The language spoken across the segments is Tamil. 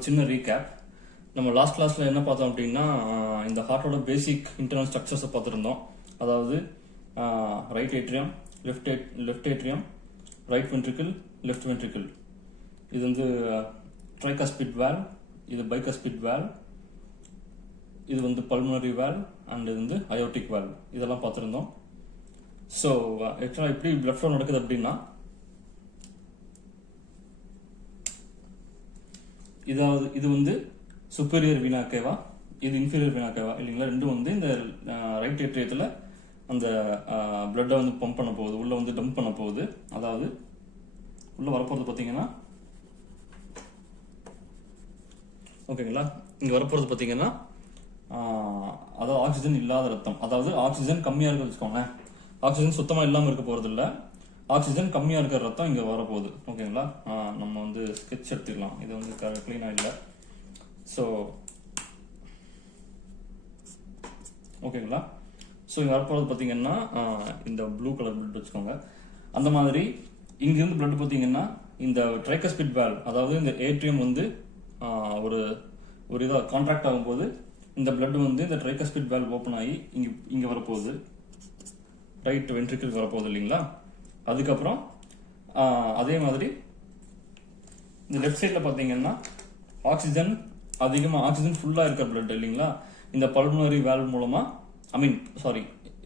ஒரு சின்ன ரீகேப். நம்ம லாஸ்ட் கிளாஸ்ல என்ன பார்த்தோம் அப்படின்னா, இந்த ஹார்ட்டோட பேசிக் இன்டர்னல் ஸ்ட்ரக்சர்ஸை பார்த்துருந்தோம். அதாவது right atrium, left atrium, right ventricle, left ventricle. இது வந்து ட்ரைகஸ்பிட் வேல்வ், இது பைகஸ்பிட் வேல்வ், இது வந்து பல்மனரி வேல்வ் அண்ட் இது வந்து அயோட்டிக் வேல்வ். இதெல்லாம் பார்த்துருந்தோம். ஸோ ஆக்சுவலாக எப்படி பிளட் ஃப்ளோ நடக்குது அப்படின்னா, இது வந்து சுப்பீரியர் வீனா கேவா, இது இன்ஃபீரியர் வீனா கேவா இல்லைங்களா. ரெண்டும் வந்து இந்த ரைட் ஏட்ரியத்தில் அந்த பிளட்டை வந்து பம்ப் பண்ண போகுது, உள்ள வந்து டம்ப் பண்ண போகுது. அதாவது உள்ள வரப்போறது பார்த்தீங்கன்னா, ஓகேங்களா, இங்கே வரப்போறது பார்த்தீங்கன்னா, அதாவது ஆக்சிஜன் இல்லாத ரத்தம், அதாவது ஆக்சிஜன் கம்மியாக இருக்க வச்சுக்கோங்களேன். ஆக்சிஜன் சுத்தமாக இல்லாமல் இருக்க போகிறது இல்லை, ஆக்சிஜன் கம்மியாக இருக்கிற ரத்தம் இங்கே வரப்போகுது. ஓகேங்களா, நம்ம வந்து ஸ்கெட்ச் எடுத்துக்கலாம். இது வந்து கிளீனாக இல்லை. ஸோ ஓகேங்களா, ஸோ இங்கே வரப்போகிறது பார்த்தீங்கன்னா இந்த ப்ளூ கலர் பிளட் வச்சுக்கோங்க. அந்த மாதிரி இங்கிருந்து பிளட் பார்த்தீங்கன்னா இந்த ட்ரைகஸ்பிட் வேல்வ், அதாவது இந்த ஏட்ரியம் வந்து ஒரு இதாக கான்ட்ராக்ட் ஆகும்போது இந்த பிளட் வந்து இந்த ட்ரைகஸ்பிட் வேல்வ் ஓப்பன் ஆகி இங்கே வரப்போகுது, ரைட் வென்ட்ரிக்கிள் வரப்போகுது இல்லைங்களா. அதுக்கப்புறம் அதே மாதிரி இந்த லெஃப்ட் சைடில் பார்த்தீங்கன்னா ஆக்சிஜன் அதிகமாக, ஆக்சிஜன் ஃபுல்லாக இருக்கிற பிளட் இல்லைங்களா, இந்த பல்மனரி வேல்வ் மூலமாக,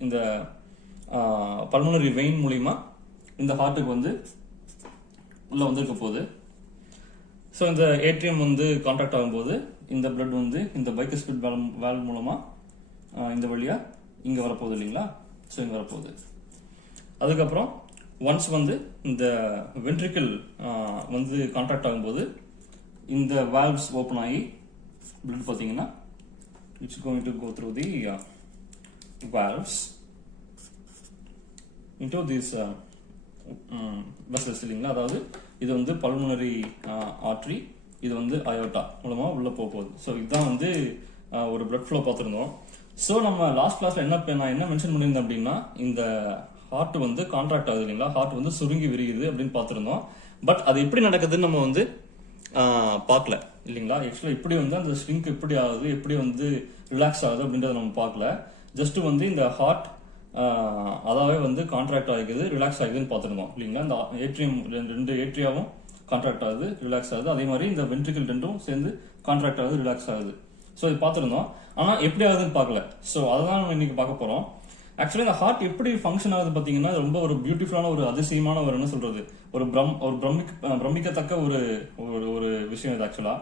இந்த பல்மனரி வெயின் மூலிமா இந்த ஹார்ட்டுக்கு வந்து உள்ள வந்திருக்க போகுது. ஸோ இந்த ஏட்ரியம் வந்து கான்டாக்ட் ஆகும்போது இந்த பிளட் வந்து இந்த பைகஸ்பிட் வேல்வ் மூலமாக இந்த வழியாக இங்கே வரப்போகுது இல்லைங்களா. ஸோ இங்கே வரப்போகுது. அதுக்கப்புறம் ஒன்ஸ் வந்து இந்த வென்ட்ரிக்கிள் வந்து கான்டாக்ட் ஆகும்போது இந்த வால்வ்ஸ் ஓப்பன் ஆகி பிளட் பார்த்தீங்கன்னா it's going to go through the valves into this vessels இல்லைங்களா. அதாவது இது வந்து பல்மனரி ஆர்ட்ரி, இது வந்து அயோட்டா மூலமாக உள்ளே போகுது. ஸோ இதுதான் வந்து ஒரு பிளட் ஃப்ளோ பார்த்துருந்தோம். ஸோ நம்ம லாஸ்ட் கிளாஸ்ல நான் என்ன மென்ஷன் பண்ணியிருந்தேன் அப்படின்னா, இந்த ஹார்ட் வந்து கான்ட்ராக்ட் ஆகுது இல்லைங்களா, ஹார்ட் வந்து சுருங்கி விரியுது அப்படின்னு பார்த்துருந்தோம். பட் அது எப்படி நடக்குதுன்னு நம்ம வந்து பார்க்கல இல்லைங்களா. ஆக்சுவலாக இப்படி வந்து அந்த ஸ்ட்ரிங்க் எப்படி ஆகுது, எப்படி வந்து ரிலாக்ஸ் ஆகுது அப்படின்றத நம்ம பார்க்கல. ஜஸ்ட் வந்து இந்த ஹார்ட் அதாவே வந்து கான்ட்ராக்ட் ஆகிக்குது, ரிலாக்ஸ் ஆகுதுன்னு பார்த்துருந்தோம் இல்லைங்களா. இந்த ஏட்ரியம் ரெண்டு ஏட்ரியாவும் கான்ட்ராக்ட் ஆகுது, ரிலாக்ஸ் ஆகுது. அதே மாதிரி இந்த வென்ட்ரிக்கிள் ரெண்டும் சேர்ந்து கான்ட்ராக்ட் ஆகுது, ரிலாக்ஸ் ஆகுது. ஸோ இது பார்த்துருந்தோம். ஆனால் எப்படி ஆகுதுன்னு பார்க்கல. ஸோ அதுதான் நம்ம இன்னைக்கு பார்க்க போகிறோம். ஆக்சுவலி இந்த ஹார்ட் எப்படி ஃபங்க்ஷன் ஆகுது பார்த்தீங்கன்னா, ரொம்ப ஒரு பியூட்டிஃபுல்லான ஒரு அதிசயமான ஒரு என்ன சொல்றது, ஒரு பிரமிக்கத்தக்க ஒரு ஒரு விஷயம் இது. ஆக்சுவலா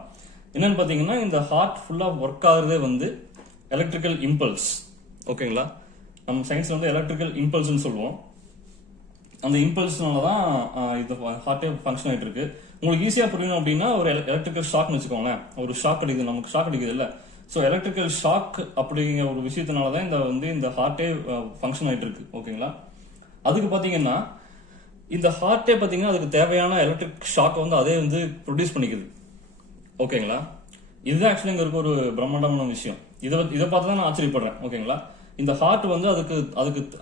என்னன்னு பார்த்தீங்கன்னா, இந்த ஹார்ட் ஃபுல்லாக ஒர்க் ஆகுறதே வந்து எலக்ட்ரிக்கல் இம்பல்ஸ். ஓகேங்களா, நம்ம சயின்ஸ்ல வந்து எலக்ட்ரிக்கல் இம்பல்ஸ்ன்னு சொல்லுவோம். அந்த இம்பல்ஸ்னால தான் இது ஹார்ட்டே ஃபங்க்ஷன் ஆகிட்டு இருக்கு. உங்களுக்கு ஈஸியாக புரியணும் அப்படின்னா, ஒரு எலக்ட்ரிக்கல் ஷாக்னு வச்சுக்கோங்களேன். ஒரு ஷாக் அடிக்குது, நமக்கு ஷாக் அடிக்குது இல்லை. ஸோ எலக்ட்ரிக்கல் ஷாக் அப்படிங்கிற ஒரு விஷயத்தினால தான் இந்த ஹார்ட்டே ஃபங்க்ஷன் ஆகிட்டு இருக்கு. ஓகேங்களா, அதுக்கு பார்த்தீங்கன்னா இந்த ஹார்ட்டே பார்த்தீங்கன்னா அதுக்கு தேவையான எலக்ட்ரிக் ஷாக்கை வந்து அதே வந்து ப்ரொடியூஸ் பண்ணிக்குது. ஓகேங்களா, இதுதான் ஆக்சுவலி இங்கே இருக்க ஒரு பிரம்மாண்டமான விஷயம். இதை பார்த்து தான் நான் ஆச்சரியப்படுறேன். ஓகேங்களா, இந்த ஹார்ட் வந்து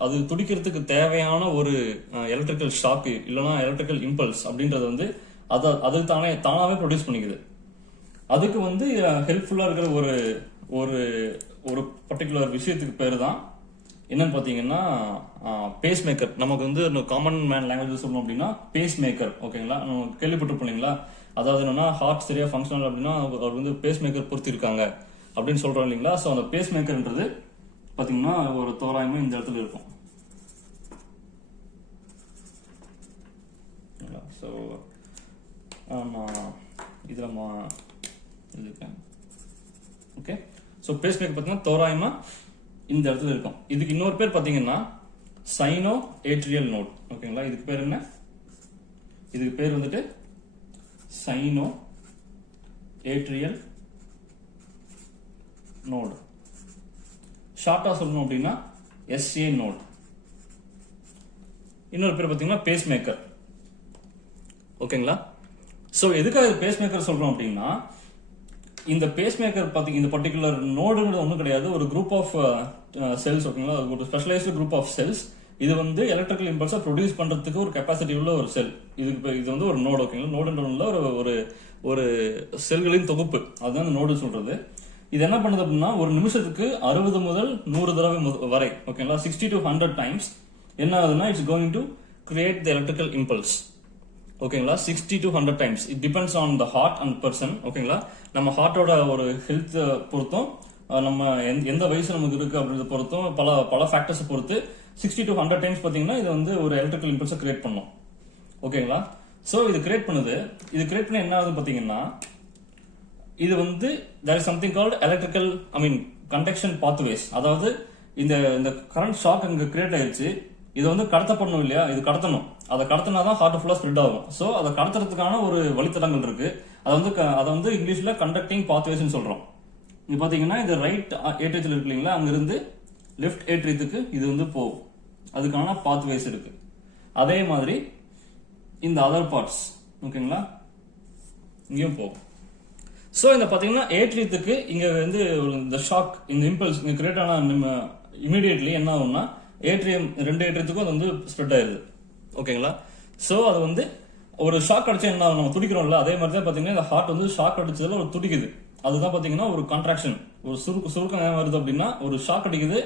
அது துடிக்கிறதுக்கு தேவையான ஒரு எலக்ட்ரிக்கல் ஷாக்கு இல்லைன்னா எலக்ட்ரிக்கல் இம்பல்ஸ் அப்படின்றது வந்து அது தானாவே ப்ரொடியூஸ் பண்ணிக்குது. அதுக்கு வந்து ஹெல்ப்ஃபுல்லா இருக்கிற ஒரு ஒரு பர்டிகுலர் விஷயத்துக்கு பேரு தான் என்னன்னு பாத்தீங்கன்னா பேஸ் மேக்கர். நமக்கு வந்து காமன் மேன் லாங்குவேஜ் சொல்லணும் அப்படின்னா பேஸ் மேக்கர். ஓகேங்களா, நம்ம கேள்விப்பட்டிருப்போம். அதாவது என்னன்னா, ஹார்ட் சரியா ஃபங்க்ஷனல் அப்படின்னா அவர் வந்து பேஸ் மேக்கர் பொறுத்திருக்காங்க அப்படின்னு சொல்றோம் இல்லைங்களா. ஸோ அந்த பேஸ் மேக்கர்ன்றது பாத்தீங்கன்னா ஒரு தோராயமா இந்த இடத்துல இருக்கும். ஸோ இதுல ஓகே. ஸோ பேஸ் மேக்கர் பார்த்தீங்கன்னா தோராயமா இந்த இடத்துல இருக்கும். இதுக்கு இன்னொரு பேர் பார்த்தீங்கன்னா சைனோ ஏட்ரியல் நோட். ஓகேங்களா, இதுக்கு பேர் என்ன? இதுக்கு பேர் வந்துட்டு சைனோ ஏட்ரியல் நோட். ஷார்ட்டா சொல்லணும் அப்படின்னா எஸ்ஏ நோட். இன்னொரு பேர் பார்த்தீங்கன்னா பேஸ் மேக்கர். ஓகேங்களா, ஸோ எதுக்காக பேஸ் மேக்கர் சொல்றோம் அப்படின்னா, இந்த பேஸ் மேக்கர் பார்த்தீங்க, இந்த பர்டிகுலர் நோடுங்கிறது ஒன்றும் கிடையாது, ஒரு குரூப் ஆஃப் செல்ஸ். ஓகேங்களா, ஒரு ஸ்பெஷலைஸ்டு குரூப் ஆஃப் செல்ஸ் இது வந்து எலக்ட்ரிக்கல் இம்பல்ஸை ப்ரொடியூஸ் பண்றதுக்கு ஒரு கெப்பாசிட்டி உள்ள ஒரு செல். இது வந்து ஒரு நோடு. ஓகேங்களா, நோடுன்ற ஒரு ஒரு செல்களின் தொகுப்பு, அதுதான் இந்த நோடு சொல்றது. இது என்ன பண்ணுது அப்படின்னா ஒரு நிமிஷத்துக்கு 60 முதல் 100 தடவை வரை, ஓகேங்களா, 60 to 100 டைம்ஸ் என்ன ஆகுதுன்னா it's going to create the electrical impulse. ஓகேங்களா, 60 to 100 times. It depends on the heart and person. ஓகேங்களா, நம்ம ஹார்ட்டோட ஒரு ஹெல்த் பொறுத்தும், நம்ம எந்த வயசு நமக்கு இருக்கு அப்படின்றத பொறுத்தும், பல ஃபேக்டர்ஸ் பொறுத்து 60 to 100 டைம்ஸ் பாத்தீங்கன்னா இது வந்து ஒரு எலக்ட்ரிக்கல் இம்பல்ஸை கிரியேட் பண்ணும். ஓகேங்களா, சோ இது கிரியேட் பண்ணுது. இது கிரியேட் பண்ண என்ன ஆகுது பாத்தீங்கன்னா இது வந்து there is something called electrical conduction pathways. அதாவது இந்த கரண்ட் ஷாக் அங்க கிரியேட் ஆயிருச்சு, இது வந்து கடத்தப்படணும் இல்லையா, இது கடத்தணும். அதை கடத்தினாதான் ஹார்ட் ஃபுல்லா ஸ்ப்ரெட் ஆகும். சோ அதை கடத்துறதுக்கான ஒரு வழித்தடங்கள் இருக்கு. அதை வந்து இங்கிலீஷ்ல கண்டக்டிங் பாத்வேஸ் சொல்றோம். இது பாத்தீங்கன்னா இந்த ரைட் ஏட்ரியத்தில் இருக்கு இல்லைங்களா, அங்கிருந்து லெஃப்ட் ஏட்ரியத்துக்கு இது வந்து போகும். அதுக்கான பாத்வேஸ் இருக்கு. அதே மாதிரி இந்த அதர் பார்ட்ஸ், ஓகேங்களா, இங்கேயும் போகும். சோ இந்த பாத்தீங்கன்னா ஏட்ரியத்துக்கு இங்க வந்து இந்த ஷாக், இந்த இம்பல்ஸ் இங்க கிரியேட் ஆன இமீடியட்லி என்ன ஆகும்னா ரெண்டு ஏட்ரியத்துக்கும் அது வந்து ஸ்ப்ரெட் ஆயிருது. ஓகேங்களா, சோ அது வந்து ஒரு ஷாக் அடிச்சா என்ன ஆகும், நம்ம துடிக்கிறோம்ல, அதே மாதிரி தான் பாத்தீங்கன்னா இந்த ஹார்ட் வந்து ஷாக் அடிச்சதுல ஒரு துடிக்குது. அதுதான் பாத்தீங்கன்னா ஒரு கான்ட்ராக்ஷன், ஒரு சுருக்கம் ஏன் வருது அப்படின்னா ஒரு ஷாக் அடிக்குது.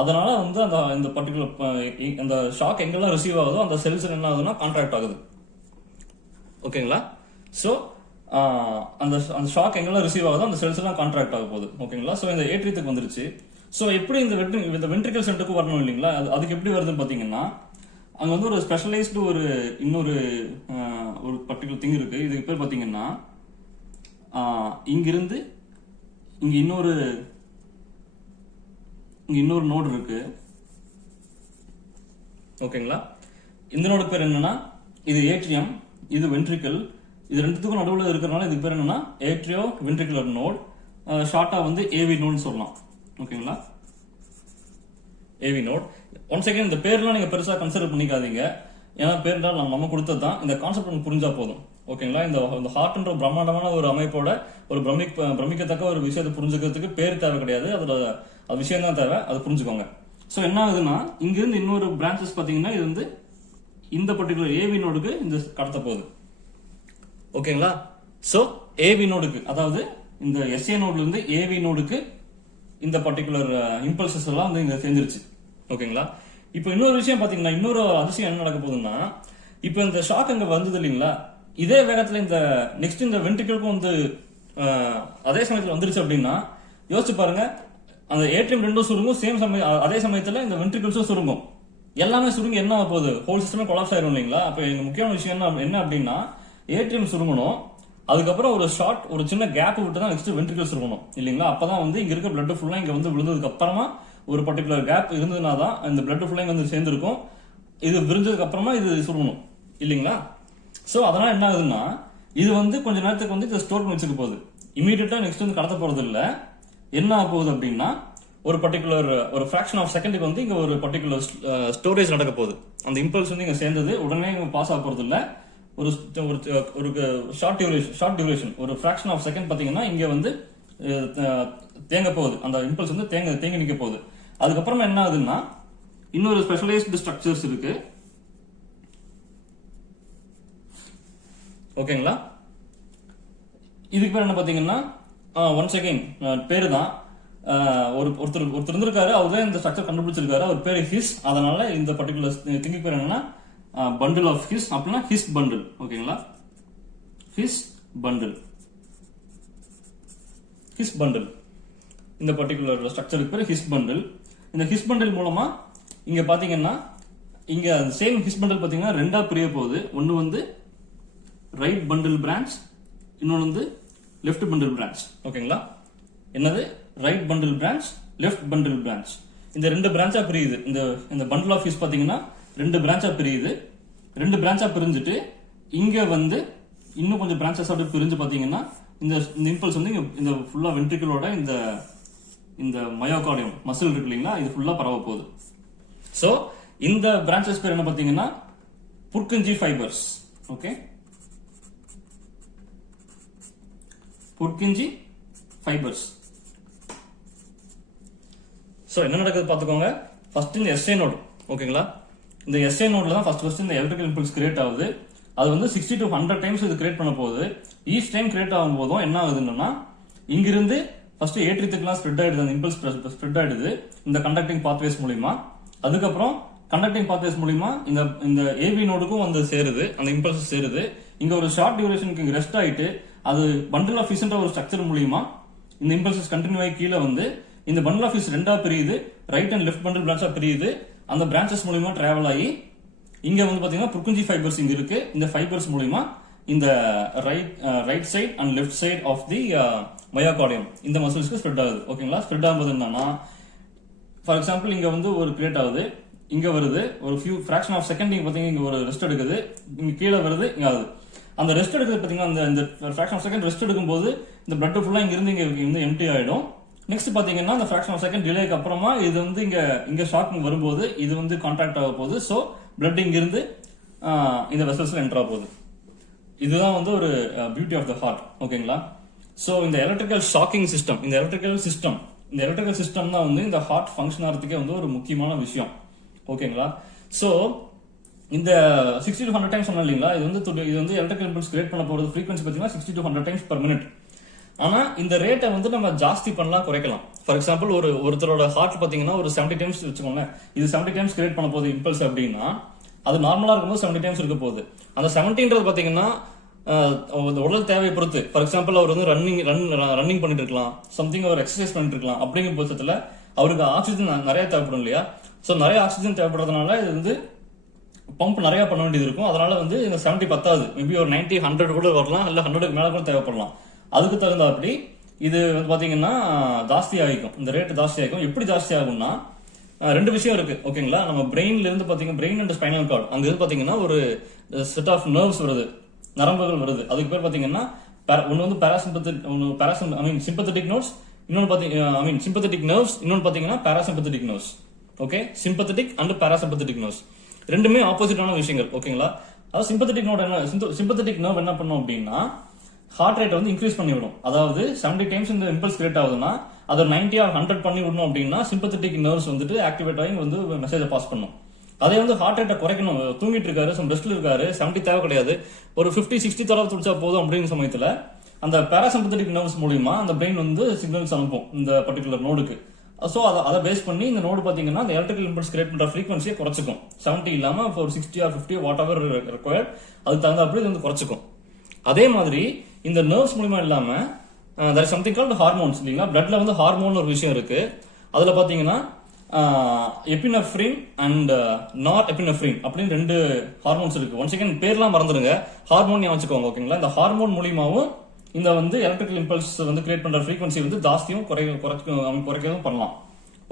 அதனால வந்து இந்த பர்டிகுலர் அந்த ஷாக் எங்கெல்லாம் ரிசீவ் ஆகுதோ அந்த செல்ஸ் என்ன ஆகுதுன்னா கான்ட்ராக்ட் ஆகுது. ஓகேங்களா, சோ அந்த ஷாக் எங்கெல்லாம் ரிசீவ் ஆகுதோ அந்த செல்ஸ் எல்லாம் கான்ட்ராக்ட் ஆக போகுது. ஓகேங்களா, சோ இந்த ஏட்ரியத்துக்கு வந்துருச்சு. சோ எப்படி இந்த வென்ட்ரிகல் சென்டருக்கு வரணும் இல்லைங்களா, அதுக்கு எப்படி வருதுன்னு பாத்தீங்கன்னா அங்க வந்து ஒரு ஸ்பெஷலைஸ்டு இன்னொரு பர்டிகுலர் திங் இருக்கு. இதுக்கு பேர் பாத்தீங்கன்னா இங்கிருந்து இங்க இன்னொரு நோடு இருக்கு. ஓகேங்களா, இந்த நோடு பேர் என்னன்னா இது ஏட்ரியம், இது வென்ட்ரிக்கல். இது ரெண்டுத்துக்கும் நடுவில் இருக்கிறனால இதுக்கு பேர் என்னன்னா ஏட்ரியோ வென்ட்ரிகுலர் நோட். ஷார்ட்டா வந்து ஏவி நோட்னு சொல்லலாம். ஓகேங்களா, ஏவி நோட். ஒன்ஸ் அகைன் இந்த பேர்லாம் நீங்க பெருசா கன்சிடர் பண்ணிக்காதீங்க, ஏன்னா பேர் நம்ம கொடுத்தது தான். இந்த கான்செப்ட் உங்களுக்கு புரிஞ்சா போதும். ஓகேங்களா, இந்த ஹார்ட்ன்ற பிரம்மாண்டமான ஒரு அமைப்போட ஒரு பிரமிக்கத்தக்க ஒரு விஷயத்தை புரிஞ்சுக்கிறதுக்கு பேர் தேவை கிடையாது, அது விஷயம் தான் தேவை, அதை புரிஞ்சுக்கோங்க. சோ என்ன ஆகுதுன்னா இங்கிருந்து இன்னொரு பிரான்சஸ் பாத்தீங்கன்னா இது வந்து இந்த பர்டிகுலர் ஏவி நோடுக்கு இந்த கடத்த போகுது. ஓகேங்களா, சோ ஏவி நோடுக்கு, அதாவது இந்த எஸ்ஏ நோட்ல இருந்து ஏவி நோடுக்கு இந்த பர்டிகுலர் இம்பல்சஸ் எல்லாம் வந்து இங்க சேர்ந்துருச்சு. ஓகேங்களா, இப்போ இன்னொரு விஷயம் பாத்தீங்கன்னா இன்னொரு அதிசயம் என்ன நடக்க போகுதுன்னா, இப்போ இந்த ஷாக் அங்க வந்தது இல்லைங்களா, இதே வேகத்துல இந்த நெக்ஸ்ட் இந்த வென்ட்ரிக்கலுக்கும் வந்து அதே சமயத்துல வந்துருச்சு அப்படின்னா யோசிச்சு பாருங்க, அந்த ஏட்ரியம் ரெண்டும் சுருங்கும், அதே சமயத்துல இந்த வென்ட்ரிகல்ஸும் சுருங்கும். எல்லாமே சுருங்கி என்ன ஆக போகுது, ஹோல் சிஸ்டமே கொலாப்ஸ் ஆயிரும் இல்லைங்களா. அப்ப எங்க முக்கியமான விஷயம் என்ன அப்படின்னா ஏட்ரியம் சுருங்கணும், அதுக்கப்புறம் ஒரு சின்ன கேப் விட்டு தான் நெக்ஸ்ட் வென்ட்ரிகல் சுருங்கணும் இல்லைங்களா. அப்பதான் வந்து இங்க இருக்க பிளட் ஃபுல்லா இங்க வந்து விழுந்ததுக்கு அப்புறமா ஒரு பர்டிகுலர் கேப் இருந்ததுனா தான் இந்த பிளட் ஃபுல்லா இங்க வந்து சேர்ந்துருக்கும். இது விரிஞ்சதுக்கு அப்புறமா இது சுருங்கணும் இல்லைங்களா. சோ அதனால என்ன ஆகுதுன்னா இது வந்து கொஞ்ச நேரத்துக்கு வந்து இதை ஸ்டோர் பண்ணி வச்சுக்க போகுது. இமீடியட்டா நெக்ஸ்ட் வந்து கடத்த போறது இல்ல. என்ன ஆக போகுது அப்படின்னா ஒரு பர்டிகுலர் ஒரு ஃபிராக்ஷன் ஆஃப் செகண்டுக்கு வந்து இங்க ஒரு பர்டிகுலர் ஸ்டோரேஜ் நடக்க போகுது. அந்த இம்பல்ஸ் வந்து இங்க சேர்ந்தது உடனே பாஸ் ஆக போறது இல்ல. ஒரு ஷார்ட் டியூரேஷன் ஒரு ஃபிராக்ஷன் ஆஃப் செகண்ட் பாத்தீங்கன்னா இங்க வந்து தேங்க போகுது. அந்த இம்பல்ஸ் வந்து தேங்கி நிக்க போகுது. அதுக்கப்புறமா என்ன ஆகுதுன்னா இன்னொரு ஸ்பெஷலைஸ்டு ஸ்ட்ரக்சர்ஸ் இருக்கு. ஓகேங்களா, இதுக்கு பேர் என்ன பாத்தீங்கன்னா ஒன்ஸ் அகைன் பேரு தான். ஒருத்தர் இருந்திருக்காரு, அவர் தான் இந்த ஸ்ட்ரக்சர் கண்டுபிடிச்சிருக்காரு, அவர் பேரு ஹிஸ். அதனால இந்த பர்டிகுலர் திங்க் பேர் என்னன்னா பண்டில் ஆஃப் ஹிஸ், அப்படின்னா ஹிஸ் பண்டில். ஓகேங்களா, ஹிஸ் பண்டில். இந்த பர்டிகுலர் ஸ்ட்ரக்சருக்கு பேர் ஹிஸ் பண்டில். இந்த ஹிஸ் பண்டில் மூலமா இங்க பாத்தீங்கன்னா இங்க சேம் ஹிஸ் பண்டில் பாத்தீங்கன்னா ரெண்டா பிரிய போகுது. ஒன்னு வந்து ரைட் பண்டில் பிரான்ச், இன்னொன்னு வந்து லெஃப்ட் பண்டில் பிரான்ச். ஓகேங்களா, என்னது right bundle branch, left bundle branch. இந்த ரெண்டு பிரான்ச்சா பிரியுது. இந்த பண்டில் ஆஃப் ஹிஸ் பாத்தீங்கன்னா ரெண்டு பிரான்ச்சா பிரியுது. ரெண்டு பிரான்ச்சா பிரிஞ்சுட்டு இங்க வந்து இன்னும் கொஞ்சம் பிரான்ச்சஸ் அப்படி பிரிஞ்சு பாத்தீங்கன்னா இந்த இம்பல்ஸ் வந்து இந்த ஃபுல்லா வென்ட்ரிக்கலோட இந்த மயோகார்டியம் மசில் இருக்கு இல்லைங்களா, இது ஃபுல்லா பரவ போகுது. சோ இந்த பிரான்ச்சஸ் பேர் என்ன பாத்தீங்கன்னா Purkinje fibres. Okay, Purkinje fibres. So என்ன நடக்குது பாத்துக்கோங்க. ஃபர்ஸ்ட் இந்த எஸ்ஏ நோடு. ஓகேங்களா, இந்த எஸ்ஐ நோட்ல தான் ஃபர்ஸ்ட் இந்த எலக்ட்ரிக்கல் இம்பல்ஸ் கிரியேட் ஆகுது. அது வந்து 60 to 100 டைம்ஸ் இது கிரியேட் பண்ண போகுது. ஈச் டைம் கிரியேட் ஆகும் போதும் என்ன ஆகுதுன்னா இங்கிருந்து ஃபர்ஸ்ட் ஏற்றியத்துக்குலாம் ஸ்ப்ரெட் ஆயிடுது, அந்த இம்பல்ஸ் ஸ்ப்ரெட் ஆயிடுது இந்த கண்டக்டிங் பாத்வேஸ் மூலியமா. அதுக்கப்புறம் கண்டக்டிங் பாத்வேஸ் மூலியமா இந்த ஏபி நோடுக்கும் வந்து சேருது, அந்த இம்பல்ஸ் சேருது. இங்க ஒரு ஷார்ட் டியூரேஷனுக்கு இங்க ரெஸ்ட் ஆயிட்டு அது பண்டில் ஆஃப் ஃபிஷ்ன்ற ஒரு ஸ்ட்ரக்சர் மூலியமா இந்த இம்பல்சஸ் கண்டினியூ ஆகி கீழே வந்து இந்த பண்டில் ஆஃப் ஃபிஷ் ரெண்டா பிரியுது, ரைட் அண்ட் லெஃப்ட் பண்டில் பிரான்ச்சா பிரியுது. அந்த பிரான்ச்சஸ் மூலியமா டிராவல் ஆகி இங்க வந்து பாத்தீங்கன்னா புர்குஞ்சி ஃபைபர்ஸ் இங்க இருக்கு. இந்த ஃபைபர்ஸ் மூலியமா இந்த right side and left side of the myocardium இந்த மசில்ஸ்க்கு ஸ்ப்ரெட் ஆகுது. ஓகேங்களா? ஸ்ப்ரெட் ஆகும்போது என்னன்னா ஃபார் எக்ஸாம்பிள் இங்க வந்து ஒரு கிரியேட் ஆகுது, இங்க வருது, ஒரு ஃபியூ ஃபிராக்ஷன் ஆஃப் செகண்ட் இங்க பாத்தீங்கன்னா இங்க ஒரு ரெஸ்ட் எடுக்குது, இங்க கீழே வருது, இங்க ஆகுது. அந்த ரெஸ்ட் எடுக்குது பாத்தீங்கன்னா இந்த ஃபிராக்ஷன் ஆஃப் செகண்ட் ரெஸ்ட் எடுக்கும்போது இந்த பிளட் ஃபுல்லா இங்க இருந்து இங்க எம்டி ஆயிடும். நெக்ஸ்ட் பாத்தீங்கன்னா அந்த ஃபிராக்ஷன் ஆஃப் செகண்ட் டிலேக்கு அப்புறமா இது வந்து இங்க ஷாக் வரும்போது இது வந்து கான்டாக்ட் ஆக போகுது. ஸோ பிளட் இங்க இருந்து இந்த வெசல்ஸ்ல என்டர் ஆக போகுது. இதுதான் வந்து ஒரு பியூட்டி ஆஃப் த ஹார்ட். ஓகேங்களா? ஸோ இந்த எலக்ட்ரிக்கல் ஷாக்கிங் சிஸ்டம், இந்த எலக்ட்ரிக்கல் சிஸ்டம் தான் வந்து இந்த ஹார்ட் ஃபங்க்ஷன் ஆகிறதுக்கே வந்து ஒரு முக்கியமான விஷயம். ஓகேங்களா? ஸோ இந்த 60 to 100 டைம்ஸ் சொன்னோம் இல்லைங்களா, இது வந்து எலக்ட்ரிக்கல் இம்பல்ஸ் கிரியேட் பண்ண போறது ஃப்ரீக்வன்சி பார்த்தீங்கன்னா 60 to 100 டைம்ஸ் பர் மினிட். ஆனா இந்த ரேட்டை வந்து நம்ம ஜாஸ்தி பண்ணலாம், குறைக்கலாம். ஃபார் எக்ஸாம்பிள் ஒருத்தரோட ஹார்ட் பாத்தீங்கன்னா ஒரு 70 டைம்ஸ் வச்சுக்கோங்க, இது 70 டைம்ஸ் கிரியேட் பண்ண போகுது இம்பல்ஸ் அப்படின்னா அது நார்மலா இருக்கும்போது 70 டைம்ஸ் இருக்க போகுது. அந்த 70ன்றது பாத்தீங்கன்னா உடல் தேவையை பொறுத்து. ஃபார் எக்ஸாம்பிள் அவர் வந்து ரன்னிங் பண்ணிட்டு இருக்கலாம், சம்திங் அவர் எக்ஸசைஸ் பண்ணிட்டு இருக்கலாம். அப்படிங்கிற பட்சத்துல அவருக்கு ஆக்சிஜன் நிறைய தேவைப்படும் இல்லையா? ஸோ நிறைய ஆக்சிஜன் தேவைப்படுறதுனால இது வந்து பம்ப் நிறைய பண்ண வேண்டியது இருக்கும். அதனால வந்து இந்த 70 பத்தாது, மேபி ஒரு 90 100 கூட வரலாம், இல்ல 100க்கு மேல கூட தேவைப்படலாம். அதுக்கு தகுந்த அப்படி இது வந்து பாத்தீங்கன்னா ஜாஸ்தி ஆகிக்கும், இந்த ரேட் ஜாஸ்தி ஆகும். எப்படி ஜாஸ்தி ஆகும்னா ரெண்டு விஷயம் இருக்கு. ஓகேங்களா? நம்ம பிரெயின்ல இருந்து பாத்தீங்கன்னா பிரெயின் அண்ட் ஸ்பைனல் கார்டு அங்க இருந்து பாத்தீங்கன்னா ஒரு செட் ஆஃப் நர்வ்ஸ் வருது, நரம்புகள் வருது. அதுக்கு பேர் பாத்தீங்கன்னா ஒன்னு வந்து சிம்பத்தட்டிக் நோட்ஸ், இன்னொன்னு பாத்தீங்கன்னா சிம்பத்தட்டிக் நர்வ்ஸ், இன்னொன்னு பாத்தீங்கன்னா parasympathetic nerves. Okay, sympathetic and parasympathetic nerves ரெண்டுமே ஆப்போசிட்டான விஷயங்கள். ஓகேங்களா? அதாவது சிம்பத்தட்டிக் நர்வ் என்ன பண்ணும் அப்படின்னா ஹார்ட் ரேட் வந்து இன்க்ரீஸ் பண்ணி விடும். அதாவது 70 டைம்ஸ் இந்த இம்பல்ஸ் கிரியேட் ஆகுதுன்னா அதை 90 or 100 பண்ணி விடணும் அப்படின்னா சிம்பத்தட்டிக் நர்வ்ஸ் வந்துட்டு ஆக்டிவேட் ஆகி வந்து மெசேஜை பாஸ் பண்ணும். அதே வந்து ஹார்ட் ரேட்டை குறைக்கணும், தூங்கிட்டு இருக்காரு, ரெஸ்ட்ல இருக்காரு, 70 தேவை கிடையாது, ஒரு 50-60 தடவை துடிச்சா போதும் அப்படின்னு சமயத்துல அந்த பாராசிம்பத்தட்டிக் நர்வ்ஸ் மூலியமா அந்த பிரெயின் வந்து சிக்னல்ஸ் அனுப்பும் இந்த பர்டிகுலர் நோடுக்கு. ஸோ அதை பேஸ் பண்ணி இந்த நோடு பாத்தீங்கன்னா அந்த எலக்ட்ரிக்கல் இம்பல்ஸ் கிரியேட் பண்ற ஃப்ரீக்வன்சியை குறைச்சிக்கும். 70 இல்லாம ஒரு 60 or 50 வாட் எவர் ரெக்வயர்ட், அதுக்கு தகுந்த அப்படி இது வந்து குறைச்சிக்கும். அதே மாதிரி இந்த நர்வ்ஸ் மூலியமா இல்லாம there is something called hormones இல்லைங்களா? பிளட்ல வந்து ஹார்மோன் ஒரு விஷயம் இருக்கு. அதுல பாத்தீங்கன்னா எபினெஃப்ரின் அண்ட் நாட் எபினெஃப்ரின் அப்படின்னு ரெண்டு ஹார்மோன்ஸ் இருக்கு. ஒன் செகண்ட் பேர்லாம் மறந்துடுங்க, ஹார்மோன் வச்சுக்கோங்க. ஓகேங்களா? இந்த ஹார்மோன் மூலியமாவும் இந்த வந்து எலக்ட்ரிக்கல் இம்பல்ஸ் வந்து கிரியேட் பண்ற ஃப்ரீக்வன்சி வந்து ஜாஸ்தியும் குறைக்கவும் பண்ணலாம்.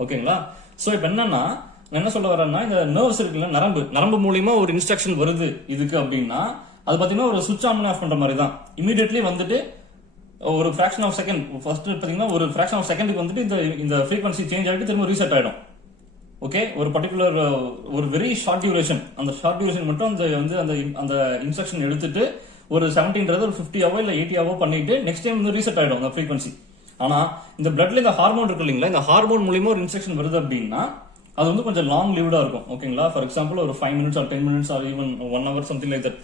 ஓகேங்களா? சோ இப்போ என்னன்னா நான் என்ன சொல்ல வரேன்னா இந்த நர்வ்ஸ் இருக்குல்ல, நரம்பு மூலியமா ஒரு இன்ஸ்ட்ரக்ஷன் வருது இதுக்கு அப்படின்னா அது பாத்தீங்கன்னா ஒரு சுவிட்ச் ஆன் ஆஃப் பண்ற மாதிரி தான். இமீடியட்லி வந்துட்டு ஒரு ஃபிராக்ஷன் ஆஃப் செகண்ட், ஃபர்ஸ்ட் பாத்தீங்கன்னா ஒரு ஃபிராக்ஷன் ஆஃப் செகண்டுக்கு வந்துட்டு இந்த ஃப்ரீக்வன்சி சேஞ்ச் ஆகிட்டு திரும்ப ரீசெட் ஆயிடும். ஓகே, ஒரு பர்டிகுலர் ஒரு வெரி ஷார்ட் டியூரேஷன், அந்த ஷார்ட் டியூரேஷன் மட்டும் அந்த இன்ஸ்ட்ரக்ஷன் எடுத்துட்டு ஒரு 70ன்றது ஒரு 50 hour இல்ல 80 hour பண்ணிட்டு நெக்ஸ்ட் டைம் வந்து ரீசெட் ஆயிடும் அந்த ஃப்ரீக்வன்சி. ஆனா இந்த பிளட்ல இந்த ஹார்மோன் இருக்கு இல்லைங்களா, இந்த ஹார்மோன் மூலியமா ஒரு இன்ஸ்ட்ரக்ஷன் வருது அப்படின்னா அது வந்து கொஞ்சம் லாங் லிவ்டா இருக்கும். ஓகேங்களா? ஃபார் எக்ஸாம்பிள் ஒரு 5 minutes or 10 minutes or even 1 hour something like that.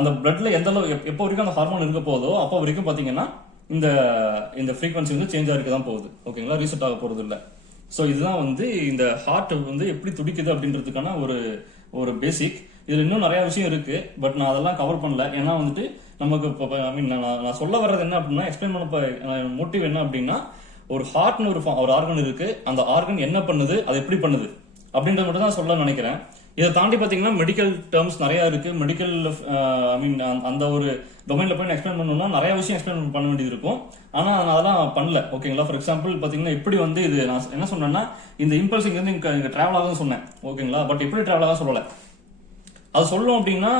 அந்த பிளட்ல எந்த அளவு எப்போ வரைக்கும் அந்த ஹார்மோன் இருக்க போதோ அப்போ வரைக்கும் பாத்தீங்கன்னா இந்த ஃப்ரீக்வன்சி வந்து சேஞ்ச் ஆகிக்க தான் போகுது. ஓகேங்களா? ரீசெட் ஆக போறது இல்ல. சோ இதுதான் வந்து இந்த ஹார்ட் வந்து எப்படி துடிக்குது அப்படின்றதுக்கான ஒரு பேசிக். இதுல இன்னும் நிறைய விஷயம் இருக்கு, பட் நான் அதெல்லாம் கவர் பண்ணல. ஏன்னா வந்துட்டு நமக்கு நான் சொல்ல வர்றது என்ன அப்படின்னா எக்ஸ்பிளைன் பண்ண மோட்டிவ் என்ன அப்படின்னா ஒரு ஹார்ட்னு ஒரு ஆர்கன் இருக்கு, அந்த ஆர்கன் என்ன பண்ணுது, அது எப்படி பண்ணுது அப்படின்றது மட்டும் தான் சொல்ல நினைக்கிறேன். இதை தாண்டி பாத்தீங்கன்னா மெடிக்கல் டேர்ம்ஸ் நிறைய இருக்கு. மெடிக்கல் அந்த ஒரு டொமைன்ல போய் எக்ஸ்பிளைன் பண்ணணும்னா நிறைய விஷயம் எக்ஸ்பிளைன் பண்ண வேண்டியது இருக்கும். ஆனா நான் அதெல்லாம் பண்ணல. ஓகேங்களா? ஃபார் எக்ஸாம்பிள் பாத்தீங்கன்னா எப்படி வந்து இது நான் என்ன சொன்னேன்னா இந்த இம்பல்ஸ் இங்க இருந்து இங்க டிராவல் ஆகும் சொன்னேன். ஓகேங்களா? பட் எப்படி டிராவல் ஆகும் சொல்லல. அது சொல்லணும் அப்படின்னா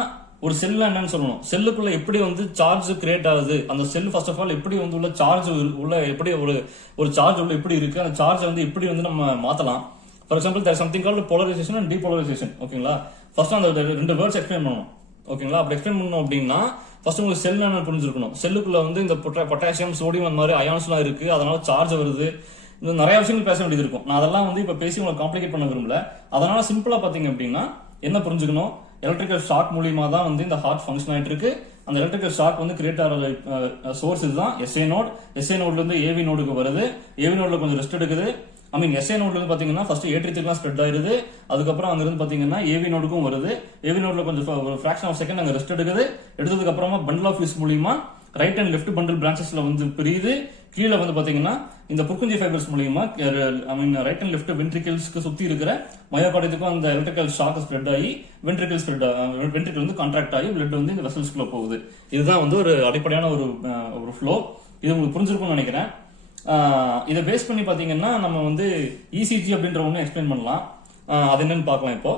ஒரு செல் என்னன்னு சொல்லணும். செல்லுக்குள்ள எப்படி வந்து சார்ஜ் கிரியேட் ஆகுது, அந்த செல் ஃபர்ஸ்ட் ஆஃப் ஆல் எப்படி வந்து உள்ள சார்ஜ் உள்ள எப்படி ஒரு சார்ஜ் உள்ள எப்படி இருக்கு, அந்த சார்ஜ் வந்து எப்படி வந்து நம்ம மாத்தலாம். For example there something called polarization and depolarization. ஓகேங்களா? ஃபர்ஸ்ட் அந்த ரெண்டு வேர்ட்ஸ் எக்ஸ்பிளைன் பண்ணணும். ஓகேங்களா? அப்படி எக்ஸ்பிளைன் பண்ணணும் அப்படின்னா ஃபர்ஸ்ட் உங்களுக்கு செல் என்ன புரிஞ்சிருக்கணும். செல்லுக்குள்ள வந்து இந்த பொட்டாசியம் சோடியம் அந்த மாதிரி அயான்ஸ் எல்லாம் இருக்கு, அதனால சார்ஜ் வருது. நிறைய விஷயங்கள் பேச வேண்டியது இருக்கும். நான் அதெல்லாம் வந்து இப்ப பேசி உங்களுக்கு காம்ப்ளிகேட் பண்ண விரும்பல. அதனால சிம்பிளா பாத்தீங்க அப்படின்னா என்ன புரிஞ்சுக்கணும், எலக்ட்ரிக்கல் ஷாக் மூலியமா தான் வந்து இந்த ஹார்ட் ஃபங்க்ஷன் ஆயிட்டு இருக்கு. அந்த எலக்ட்ரிக்கல் ஷாக் வந்து கிரியேட் ஆகிற சோர்ஸ் இதுதான் SA நோட். SA நோட்ல இருந்து AV நோடுக்கு வருது. AV நோட்ல கொஞ்சம் ரெஸ்ட் எடுக்குது. SA நோட்ல இருந்து பாத்தீங்கன்னா ஃபர்ஸ்ட் ஏட்ரியத்துக்குலாம் ஸ்ப்ரெட் ஆயிருது. அதுக்கப்புறம் அங்க இருந்து பாத்தீங்கன்னா AV நோடுக்கும் வருது. AV நோட்ல கொஞ்சம் ஒரு ஃபிராக்ஷன் ஆஃப் செகண்ட் அங்க ரெஸ்ட் எடுக்குது. எடுத்ததுக்கு அப்புறமா பண்டில் ஆஃப் ஃபியூஸ் மூலியமா ரைட் அண்ட் லெஃப்ட் பண்டில் பிரான்ச்சஸ்ல வந்து பிரியுது. கீழே வந்து பாத்தீங்கன்னா இந்த புர்குஞ்சி ஃபைபர்ஸ் மூலியமா ரைட் அண்ட் லெஃப்ட் வென்ட்ரிகல்ஸ்க்கு சுத்தி இருக்கிற மயோகார்டியத்துக்கும் அந்த எலக்ட்ரிக்கல் ஷாக் ஸ்ப்ரெட் ஆகி வென்ட்ரிகல் வந்து கான்ட்ராக்ட் ஆகி பிளட் வந்து இந்த வெசல்ஸ்குள்ள போகுது. இதுதான் வந்து ஒரு அடிப்படையான ஒரு ஃப்ளோ. இது உங்களுக்கு புரிஞ்சிருக்கும்னு நினைக்கிறேன். இதை பேஸ் பண்ணி பாத்தீங்கன்னா நம்ம வந்து ECG அப்படின்ற ஒண்ணு எக்ஸ்பிளைன் பண்ணலாம். அது என்னன்னு பார்க்கலாம் இப்போ.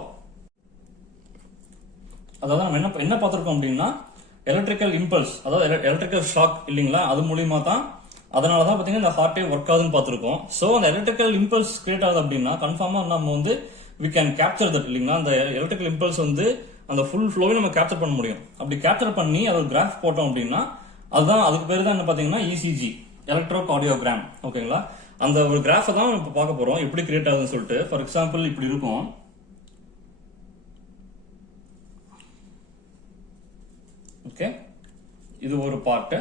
அதாவது நம்ம என்ன பார்த்திருக்கோம் அப்படின்னா எலக்ட்ரிக்கல் இம்பல்ஸ், அதாவது எலக்ட்ரிக்கல் ஷாக் இல்லைங்களா, அது மூலியமா தான், அதனாலதான் பாத்தீங்கன்னா இந்த ஹார்ட்டே ஒர்க் ஆகுதுன்னு பார்த்திருக்கோம். சோ அந்த எலக்ட்ரிக்கல் இம்பல்ஸ் கிரியேட் ஆகுது அப்படின்னா கன்ஃபார்மா நம்ம வந்து we can capture that இல்லைங்களா, அந்த எலக்ட்ரிக்கல் இம்பல்ஸ் வந்து அந்த ஃபுல் ஃப்ளோவை நம்ம கேப்சர் பண்ண முடியும். அப்படி கேப்சர் பண்ணி அதை கிராஃப் போட்டோம் அப்படின்னா அதுதான், அதுக்கு பேரு தான் என்ன பாத்தீங்கன்னா ECG, எலக்ட்ரோ கார்டியோகிராம். ஓகேங்களா, அந்த ஒரு கிராஃபை தான் இப்ப பார்க்க போறோம் எப்படி கிரியேட் ஆகுதுன்னு சொல்லிட்டு. ஃபார் எக்ஸாம்பிள் இப்படி இருக்கும். ஓகே, இது ஒரு பார்ட்.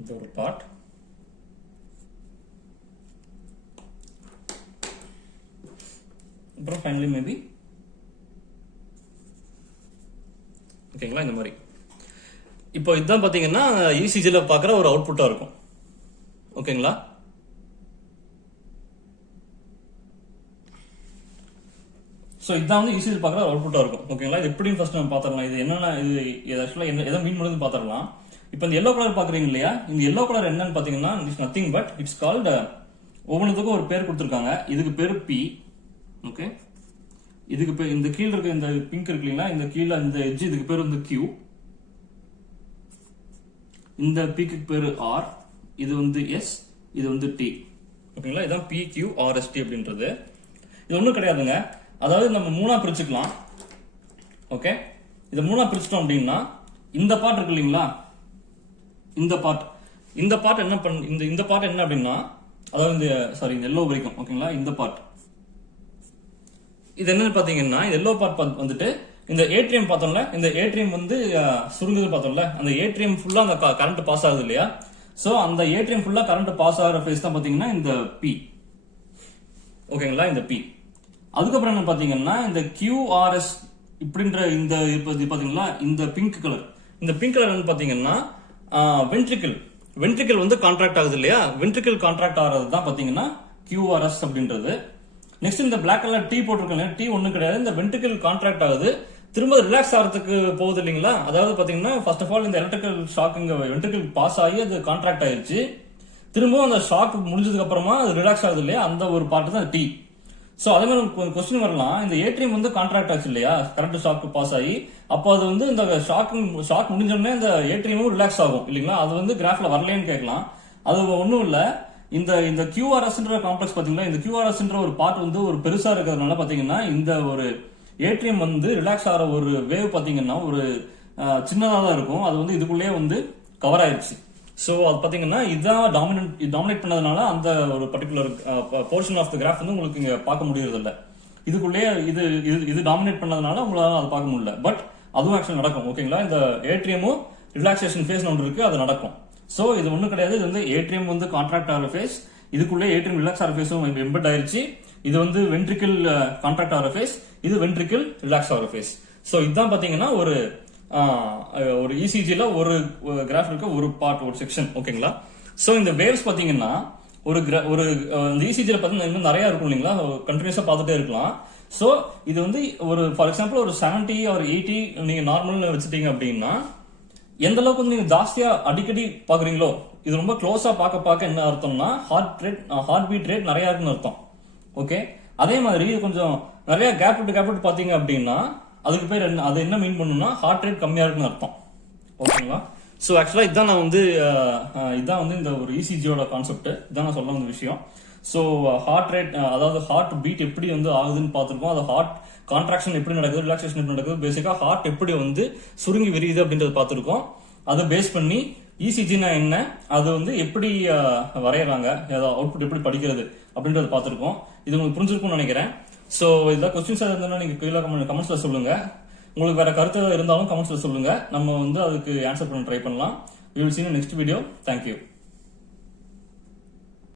இது ஒரு பார்ட். அப்புறம் ஃபைனலி மேபி ஓகேங்களா இந்த மாதிரி. இப்போ இதுதான் பாத்தீங்கன்னா ECGல பாக்குற ஒரு அவுட்புட்டா இருக்கும். ஓகேங்களா, சோ இதான் வந்து ECG பாக்குற அவுட்புட்டா இருக்கும். ஓகேங்களா, இது எப்படின்னு ஃபர்ஸ்ட் நம்ம பாத்திரலாம். இது என்னன்னா இது ஆக்சுவலா எதை மீன் பண்ணுதுன்னு பாத்திரலாம். இப்போ இந்த எல்லோ கலர் பாக்குறீங்க இல்லையா, இந்த எல்லோ கலர் என்னன்னு பாத்தீங்கன்னா it's nothing but it's called, ஒவ்வொன்றுத்துக்கும் ஒரு பேர் கொடுத்துருக்காங்க. இதுக்கு பேரு P. ஓகே, இதுக்கு பேர், இந்த கீழ இருக்க இந்த பிங்க் இருக்கு இல்லைங்களா, இந்த கீழே இந்த எட்ஜ், இதுக்கு பேர் வந்து Q. இந்த பீக்கு பேரு R, இது வந்து S, இது வந்து T. ஓகேங்களா, இதான் PQRST அப்படின்றது. இது ஒண்ணும் கிடையாதுங்க. அதாவது நம்ம மூணா பிரிச்சுக்கலாம். ஓகே, இதை மூணா பிரிச்சிட்டோம் அப்படின்னா இந்த பார்ட் இருக்கு இல்லைங்களா, இந்த பார்ட் என்ன இந்த பார்ட் என்ன அப்படின்னா, அதாவது இந்த எல்லோ வரைக்கும். ஓகேங்களா, இந்த பார்ட் இது என்னன்னு பாத்தீங்கன்னா எல்லோ பார்ட் வந்துட்டு இந்த ஏட்ரியம் பார்த்தோம்ல, இந்த ஏட்ரியம் வந்து சுருங்குது பார்த்தோம்ல, அந்த ஏட்ரியம் ஃபுல்லா அந்த கரண்ட் பாஸ் ஆகுது இல்லையா. சோ அந்த ஏட்ரியம் ஃபுல்லா கரண்ட் பாஸ் ஆகிற ஃபேஸ் தான் பாத்தீங்கன்னா இந்த P. ஓகேங்களா, இந்த P. அதுக்கப்புறம் என்ன பாத்தீங்கன்னா இந்த QRS இப்படின்ற இந்த பாத்தீங்களா, இந்த பிங்க் கலர், இந்த பிங்க் கலர் வந்து பாத்தீங்கன்னா வென்ட்ரிக்கல் வந்து கான்ட்ராக்ட் ஆகுது இல்லையா, வென்ட்ரிக்கல் கான்ட்ராக்ட் ஆகிறது தான் பாத்தீங்கன்னா QRS அப்படின்றது. நெக்ஸ்ட் இந்த பிளாக் கலர் T போட்டிருக்கேன், T ஒண்ணும் கிடையாது, இந்த வென்ட்ரிக்கல் கான்ட்ராக்ட் ஆகுது, திரும்ப ரிலாக்ஸ் ஆகிறதுக்கு போகுது இல்லைங்களா. அதாவது பாத்தீங்கன்னா ஃபர்ஸ்ட் ஆஃப் ஆல் இந்த எலக்ட்ரிக்கல் ஷாக் இங்க வென்ட்ரிக்கல் பாஸ் ஆகி அது கான்ட்ராக்ட் ஆயிருச்சு, திரும்பவும் அந்த ஷாக் முடிஞ்சதுக்கு அப்புறமா அது ரிலாக்ஸ் ஆகுது இல்லையா, அந்த ஒரு பார்ட் தான் T. சோ அதே மாதிரி கொஸ்டின் வரலாம், இந்த ஏட்ரியம் வந்து கான்ட்ராக்ட் ஆச்சு இல்லையா, கரண்ட் ஷாக் பாஸ் ஆகி, அப்போ அது வந்து இந்த ஷாக் முடிஞ்சோடனே இந்த ஏட்ரியமும் ரிலாக்ஸ் ஆகும் இல்லைங்களா, அது வந்து கிராஃப்ல வரலன்னு கேட்கலாம். அது ஒண்ணும் இல்ல, இந்த QRSன்ற காம்ப்ளெக்ஸ் பாத்தீங்கன்னா, இந்த QRSன்ற ஒரு பார்ட் வந்து ஒரு பெருசா இருக்கிறதுனால பாத்தீங்கன்னா இந்த ஒரு ஏட்ரியம் வந்து ரிலாக்ஸ் ஆகிற ஒரு வேவ் பாத்தீங்கன்னா ஒரு சின்னதா தான் இருக்கும், அது வந்து இதுக்குள்ளேயே வந்து கவர் ஆயிருச்சு. சோ அது பாத்தீங்கன்னா இதான் டாமினேட் பண்ணதுனால அந்த ஒரு particular portion of the graph வந்து உங்களுக்கு இங்க பார்க்க முடியறது இல்ல. இதுக்குள்ளேயே இது டாமினேட் பண்ணதுனால உங்களால அதை பார்க்க முடியல. பட் அதுவும் ஆக்சுவலி நடக்கும். ஓகேங்களா, இந்த ஏட்ரியமும் ரிலாக்ஸேஷன் ஃபேஸ் ஒன்று இருக்கு, அது நடக்கும். சோ இது ஒண்ணும் கிடையாது, இது வந்து ஏட்ரியம் வந்து கான்ட்ராக்ட் ஆகிற ஃபேஸ், இதுக்குள்ளே ஏட்ரியம் ரிலாக்ஸ் ஆகிற ஃபேஸும் எம்பெட் ஆயிருச்சு. இது வந்து வென்ட்ரிக்கல் கான்ட்ராக்ட் ஆகிற ஃபேஸ், இது வென்ட்ரிக்கல் ரிலாக்ஸ் ஆகிற ஃபேஸ். சோ இதுதான் பாத்தீங்கன்னா ஒரு ECGல ஒரு கிராஃப் இருக்க ஒரு பார்ட், ஒரு செக்ஷன். ஓகேங்களா, சோ இந்த வேவ்ஸ் பாத்தீங்கன்னா ஒரு ECGல பாத்தீங்கன்னா இன்னும் நிறைய இருக்கும் இல்லைங்களா, கண்டினியூஸா பார்த்துட்டே இருக்கலாம். சோ இது வந்து ஒரு ஃபார் எக்ஸாம்பிள் ஒரு 70 or 80 நீங்க நார்மல் வச்சுட்டீங்க அப்படின்னா, எந்த அளவுக்கு வந்து நீங்க ஜாஸ்தியா அடிக்கடி பாக்குறீங்களோ, இது ரொம்ப க்ளோஸா பார்க்க என்ன அர்த்தம்னா ஹார்ட் பீட் ரேட் நிறைய இருக்குன்னு அர்த்தம். ஓகே, அதே மாதிரி கொஞ்சம் நிறைய கேப் விட்டு பாத்தீங்க அப்படின்னா அதுக்கு பேர் என்ன, அது என்ன மீன் பண்ணும்னா ஹார்ட் ரேட் கம்மியா இருக்குன்னு அர்த்தம். ஓகேங்களா, சோ ஆக்சுவலா இதான் நான் வந்து இதான் வந்து இந்த ஒரு ECGயோட கான்செப்ட், இதான் நான் சொல்ல வந்த விஷயம். சோ ஹார்ட் ரேட், அதாவது ஹார்ட் பீட் எப்படி வந்து ஆகுதுன்னு பார்த்திருக்கோம், அது ஹார்ட் கான்ட்ராக்ஷன் எப்படி நடக்குது, ரிலாக்ஸேஷன் எப்படி நடக்குது, பேசிக்கா ஹார்ட் எப்படி வந்து சுருங்கி விரியுது அப்படின்றது பார்த்திருக்கோம். அதை பேஸ் பண்ணி இசிஜினா என்ன, அது வந்து எப்படி வரையறாங்க, அவுட்புட் எப்படி படிக்கிறது அப்படின்றத பார்த்துருக்கோம். இது உங்களுக்கு புரிஞ்சிருக்கும்னு நினைக்கிறேன். ஸோ இதில் கொஸ்டின்ஸ் இருந்தாலும் நீங்க கீழே கமெண்ட்ஸ்ல சொல்லுங்க. உங்களுக்கு வேற கருத்து இருந்தாலும் கமெண்ட்ஸ்ல சொல்லுங்க. நம்ம வந்து அதுக்கு ஆன்சர் பண்ண ட்ரை பண்ணலாம். We will see you in the next video. Thank you.